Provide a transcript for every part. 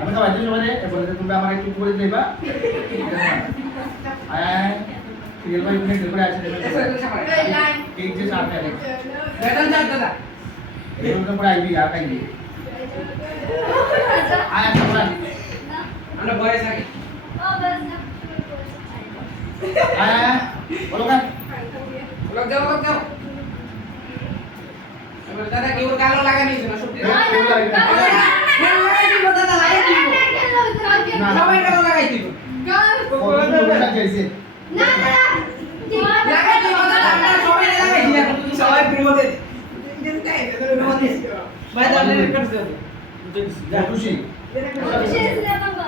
আমি খাওয়াই দিই মানে এবারে তুমি আমার একটু করে দেবা সিরিয়াল বাই মিনিট করে আসে কেক যে সাথে আছে বেতন চার দাদা এর মধ্যে পড়ে আইবি আর খাইবি আয়া সবাই আমরা বয়স আগে ও বস না আয়া বলো কাট লোক যাও এবার দাদা কি ওর কালো লাগা নিছে না সত্যি না সবাই কালো লাগাই দিব না লাগাই দিব দাদা সবাই লাগাই দিয়া সবাই প্রেমতে ভাই দাদা করতে হবে যা খুশি খুশি আছে বাবা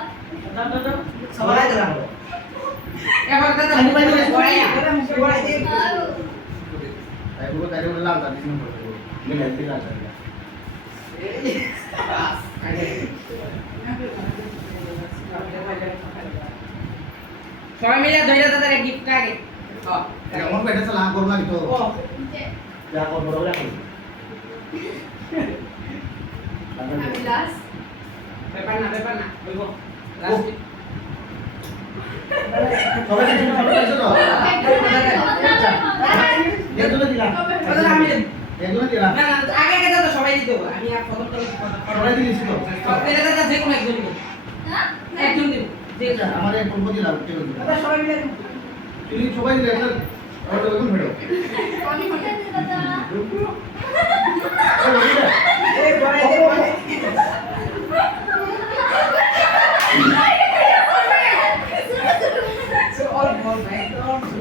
দাদা সবাই দাদা এবার দাদা ভাই সবাই সবাই দে ভাই পুরো কাজে বলে লাল দাদি শুনুন মিলে দিলা দাদা সবাই মিলে ধইরা দাদার গিফট আগে কেমন বেটা সালাম করব না তো যা করব বড় রাখো আমি লাস্ট পেপার না বলবো লাস্ট সবাই কিছু ভালো লাগছে তো এগুলো দিলাম আমি এগুলো দিলাম না আগে দাদা সবাই দিতে হবে আমি আর প্রথম তো সবাই দিয়েছি তো পেলে দাদা যে কোনো একজন দিব হ্যাঁ একজন দিব যে আমারে কোন দিলাম কেউ দিব দাদা সবাই মিলে তুমি সবাই দিলে একটা আর এরকম ভিড়ো আমি হতে দাদা এই বড় সো অল বল ভাই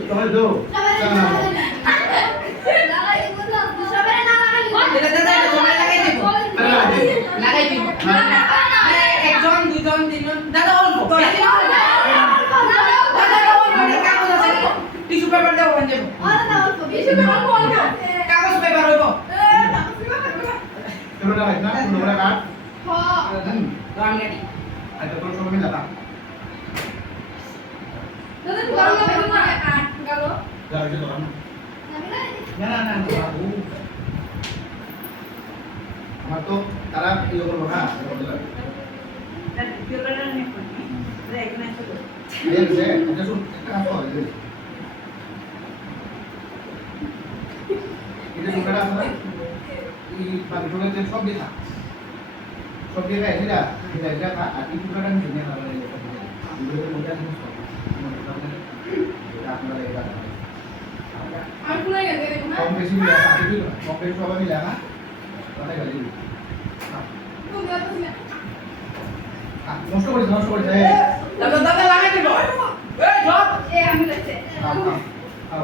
সবাই দাও একজন দুজন তিনজন দাদা অল্প টিস্যু পেপার দাও বন্ধে কাগজ পেপার হইব তোমরা ভাই না তোমরা কাট হ্যাঁ রাম গাড়ি আচ্ছা তোর সবাই মিলা দাদা তোমরা না কাট গেল যাও যে দোকান না বাবু আমার তো তারা ইয়ে করবো না সব দেখা সব দেখা এটা এটা আর এই টুকরাটা আমি জেনে কম বেশি সবাই মিলে না নষ্ট করে দাদা দাদা লাগাই দিব এই ধর এ আমি লাগছে আও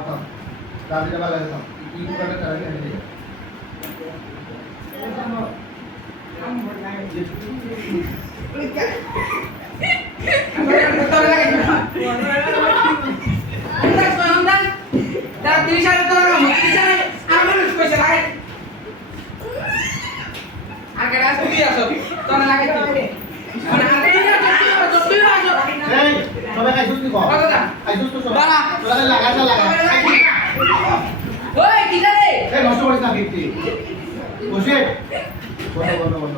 দাদা ভালো লাগে কি করে তারা কি আছে আম বড় লাগে সবাই খাইছস নি কো খাইছস তো সবাই লাগা ওই কি রে এই নষ্ট করিস না 50 বসে বন্ধ